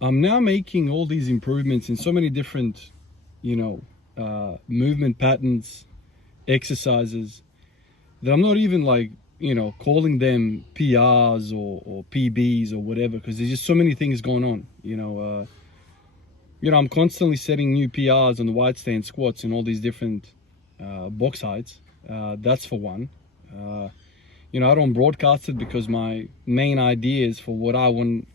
I'm now making all these improvements in so many different, movement patterns, exercises, that I'm not even like, calling them PRs or PBs or whatever, because there's just so many things going on. I'm constantly setting new PRs on the wide stand squats and all these different box heights. That's for one. I don't broadcast it because my main ideas for what I want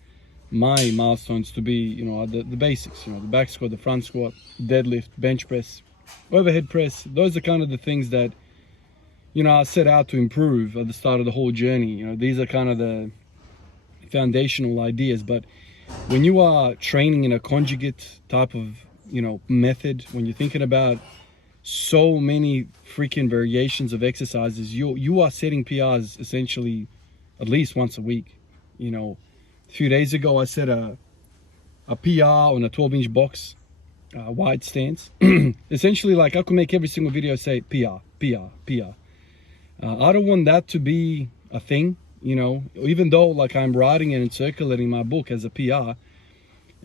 my milestones to be, the basics, the back squat, the front squat, deadlift, bench press, overhead press. Those are kind of the things that, I set out to improve at the start of the whole journey. These are kind of the foundational ideas. But when you are training in a conjugate type of, method, when you're thinking about so many freaking variations of exercises, you are setting PRs essentially at least once a week. A few days ago, I set a PR on a 12-inch box, wide stance. Essentially, like, I could make every single video say PR, PR, PR. I don't want that to be a thing, even though like I'm writing it and circulating my book as a PR.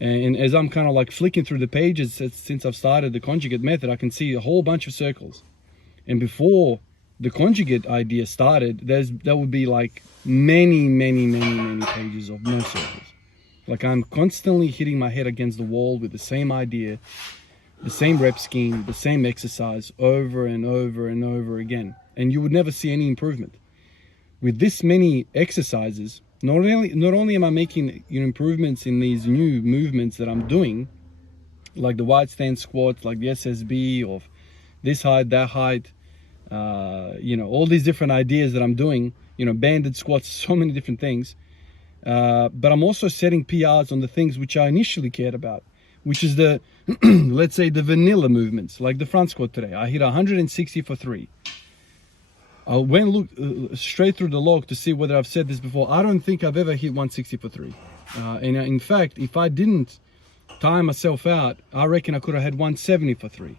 And as I'm kind of like flicking through the pages since I've started the conjugate method, I can see a whole bunch of circles. And before the conjugate idea started, there would be like many pages of no circles. Like, I'm constantly hitting my head against the wall with the same idea, the same rep scheme, the same exercise over and over and over again. And you would never see any improvement. With this many exercises, not only am I making improvements in these new movements that I'm doing, like the wide stand squats, like the SSB, of this height, that height, all these different ideas that I'm doing, banded squats, so many different things. But I'm also setting PRs on the things which I initially cared about, which is the, let's say, the vanilla movements, like the front squat today. I hit 160 for 3. I went look straight through the log to see whether I've said this before. I don't think I've ever hit 160 for 3. And in fact, if I didn't time myself out, I reckon I could have had 170 for 3.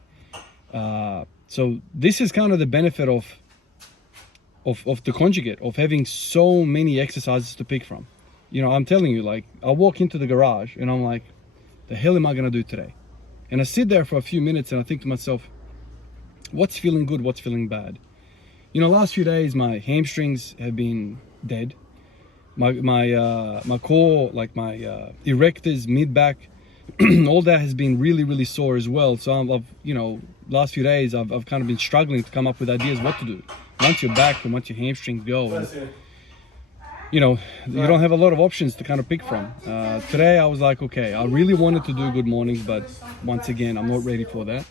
So this is kind of the benefit of the conjugate, of having so many exercises to pick from. I'm telling you, like, I walk into the garage and I'm like, the hell am I gonna do today? And I sit there for a few minutes and I think to myself, what's feeling good, what's feeling bad? Last few days my hamstrings have been dead. My core, like my erectors, mid back, all that has been really sore as well. So last few days I've kind of been struggling to come up with ideas what to do once you're back and once your hamstrings go. And, you don't have a lot of options to kind of pick from. Today I was like, okay, I really wanted to do good mornings, but once again, I'm not ready for that.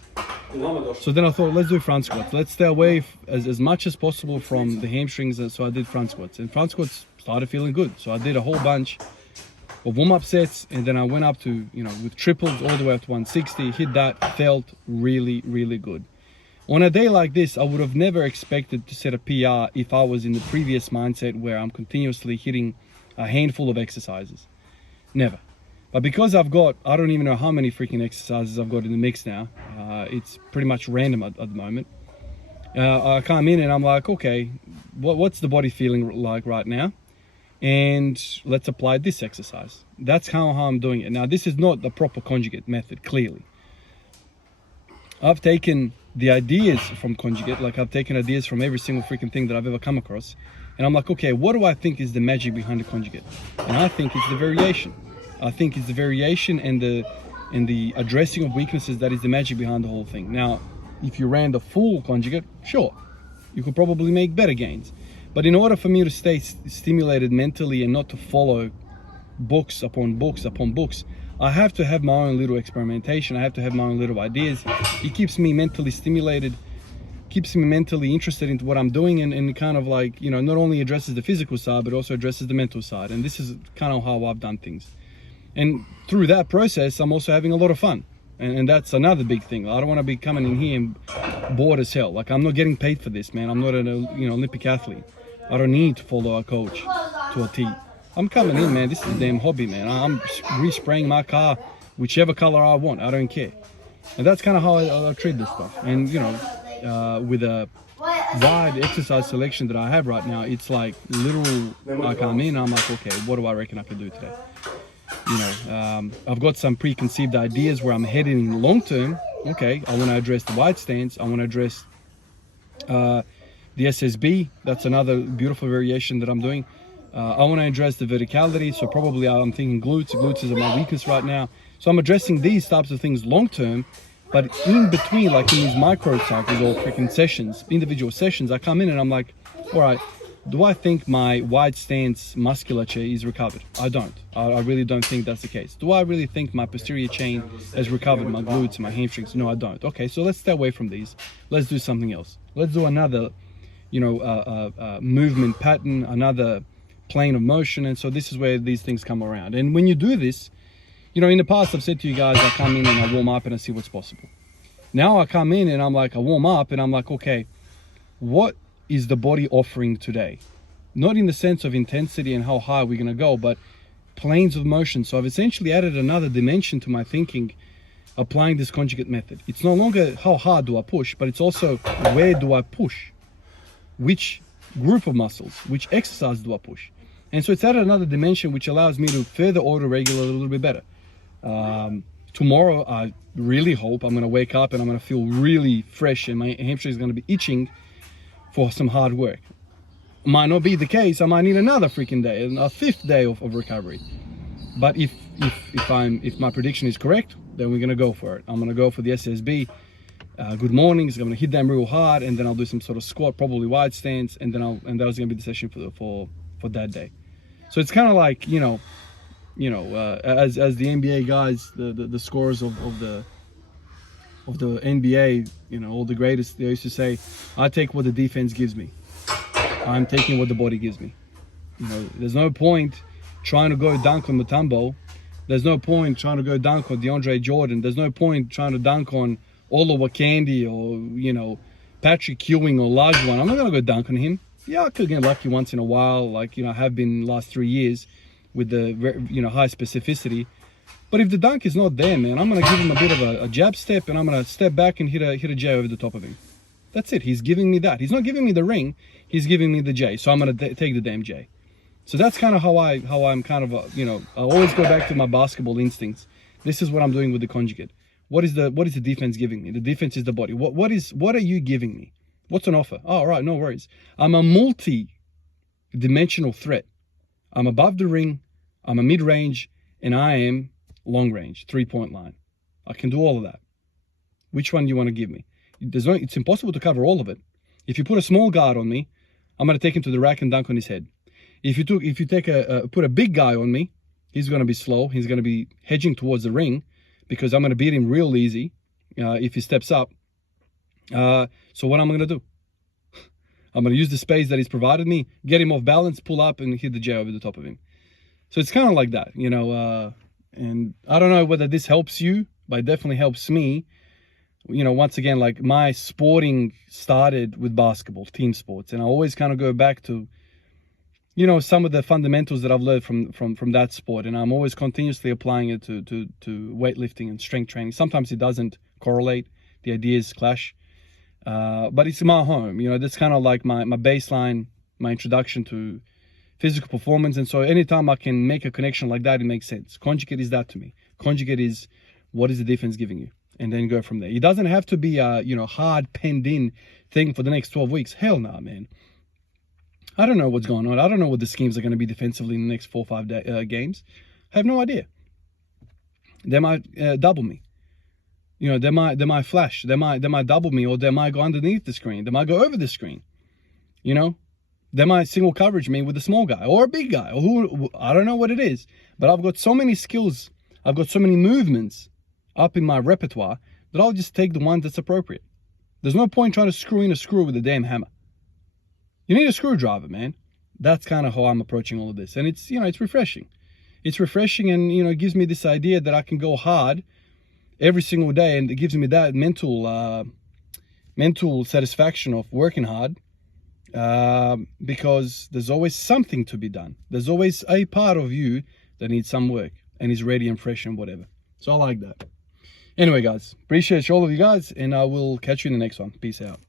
So then I thought, let's do front squats. Let's stay away as much as possible from the hamstrings. So I did front squats, and front squats started feeling good. So I did a whole bunch of warm-up sets, and then I went up to, with triples all the way up to 160, hit that, felt really good. On a day like this, I would have never expected to set a PR if I was in the previous mindset where I'm continuously hitting a handful of exercises. Never. But because I've got, I don't even know how many freaking exercises I've got in the mix now. It's pretty much random at the moment. I come in and I'm like, okay, what's the body feeling like right now? And let's apply this exercise. That's how I'm doing it. Now, this is not the proper conjugate method, clearly. I've taken the ideas from conjugate, like I've taken ideas from every single freaking thing that I've ever come across. And I'm like, okay, what do I think is the magic behind the conjugate? And I think it's the variation. I think it's the variation and the addressing of weaknesses that is the magic behind the whole thing. Now, if you ran the full conjugate, sure, you could probably make better gains. But in order for me to stay stimulated mentally and not to follow books upon books upon books, I have to have my own little experimentation. I have to have my own little ideas. It keeps me mentally stimulated, keeps me mentally interested into what I'm doing, and kind of like, not only addresses the physical side, but also addresses the mental side. And this is kind of how I've done things. And through that process, I'm also having a lot of fun. And that's another big thing. I don't want to be coming in here and bored as hell. Like, I'm not getting paid for this, man. I'm not an Olympic athlete. I don't need to follow a coach to a T. I'm coming in, man. This is a damn hobby, man. I'm respraying my car whichever color I want. I don't care. And that's kind of how I treat this stuff. And, with a wide exercise selection that I have right now, it's like literal, I come in, I'm like, okay, what do I reckon I can do today? I've got some preconceived ideas where I'm heading in the long term. Okay, I want to address the wide stance. I want to address the SSB. That's another beautiful variation that I'm doing. I want to address the verticality, so probably I'm thinking glutes. Glutes is my weakness right now. So I'm addressing these types of things long term, but in between, like in these micro cycles or freaking sessions, individual sessions, I come in and I'm like, all right, do I think my wide stance musculature is recovered? I don't. I really don't think that's the case. Do I really think my posterior chain has recovered, my glutes, my hamstrings? No, I don't. Okay, so let's stay away from these. Let's do something else. Let's do another, movement pattern, another plane of motion. And so this is where these things come around. And when you do this, in the past, I've said to you guys, I come in and I warm up and I see what's possible. Now I come in and I'm like, I warm up and I'm like, okay, what is the body offering today? Not in the sense of intensity and how high we're going to go, but planes of motion. So I've essentially added another dimension to my thinking, applying this conjugate method. It's no longer how hard do I push, but it's also where do I push? Which group of muscles, which exercise do I push? And so it's added another dimension, which allows me to further auto-regulate a little bit better. Tomorrow, I really hope I'm going to wake up and I'm going to feel really fresh and my hamstring is going to be itching for some hard work. Might not be the case. I might need another freaking day, a fifth day of recovery. But if my prediction is correct, then we're gonna go for it. I'm gonna go for the SSB. Good mornings. I'm gonna hit them real hard, and then I'll do some sort of squat, probably wide stance, and then that was gonna be the session for that day. So it's kind of like as the NBA guys, the scorers of the NBA, all the greatest, they used to say, I take what the defense gives me. I'm taking what the body gives me. There's no point trying to go dunk on Mutombo. There's no point trying to go dunk on DeAndre Jordan. There's no point trying to dunk on Olo Wakandi or, Patrick Ewing or Lajuan. I'm not going to go dunk on him. Yeah, I could get lucky once in a while, like, I have been the last 3 years with the, high specificity. But if the dunk is not there, man, I'm going to give him a bit of a jab step and I'm going to step back and hit a J over the top of him. That's it. He's giving me that. He's not giving me the ring. He's giving me the J. So I'm going to take the damn J. So that's kind of how I'm kind of, I always go back to my basketball instincts. This is what I'm doing with the conjugate. What is the defense giving me? The defense is the body. What are you giving me? What's an offer? Oh, all right, no worries. I'm a multi-dimensional threat. I'm above the ring. I'm a mid-range, and I am long-range, 3-point line. I can do all of that. Which one do you want to give me? It's impossible to cover all of it. If you put a small guard on me, I'm going to take him to the rack and dunk on his head. If you put a big guy on me, he's going to be slow. He's going to be hedging towards the ring because I'm going to beat him real easy if he steps up. So what I'm going to do? I'm going to use the space that he's provided me, get him off balance, pull up, and hit the J over the top of him. So it's kind of like that, and I don't know whether this helps you, but it definitely helps me. Once again, like my sporting started with basketball, team sports, and I always kind of go back to, some of the fundamentals that I've learned from that sport, and I'm always continuously applying it to weightlifting and strength training. Sometimes it doesn't correlate, the ideas clash, but it's my home. That's kind of like my baseline, my introduction to physical performance, and so anytime I can make a connection like that, it makes sense. Conjugate is that to me. Conjugate is what is the defense giving you, and then go from there. It doesn't have to be a hard penned in thing for the next 12 weeks. Hell no, man. I don't know what's going on. I don't know what the schemes are going to be defensively in the next 4 or 5 games. I have no idea. They might double me. They might flash. They might double me, or they might go underneath the screen. They might go over the screen. They might single coverage me with a small guy or a big guy, or who, I don't know what it is. But I've got so many skills. I've got so many movements up in my repertoire that I'll just take the one that's appropriate. There's no point trying to screw in a screw with a damn hammer. You need a screwdriver, man. That's kind of how I'm approaching all of this. And it's, it's refreshing. It's refreshing, and, it gives me this idea that I can go hard every single day, and it gives me that mental satisfaction of working hard, because there's always something to be done. There's always a part of you that needs some work and is ready and fresh and whatever. So I like that. Anyway, guys, appreciate all of you guys, and I will catch you in the next one. Peace out.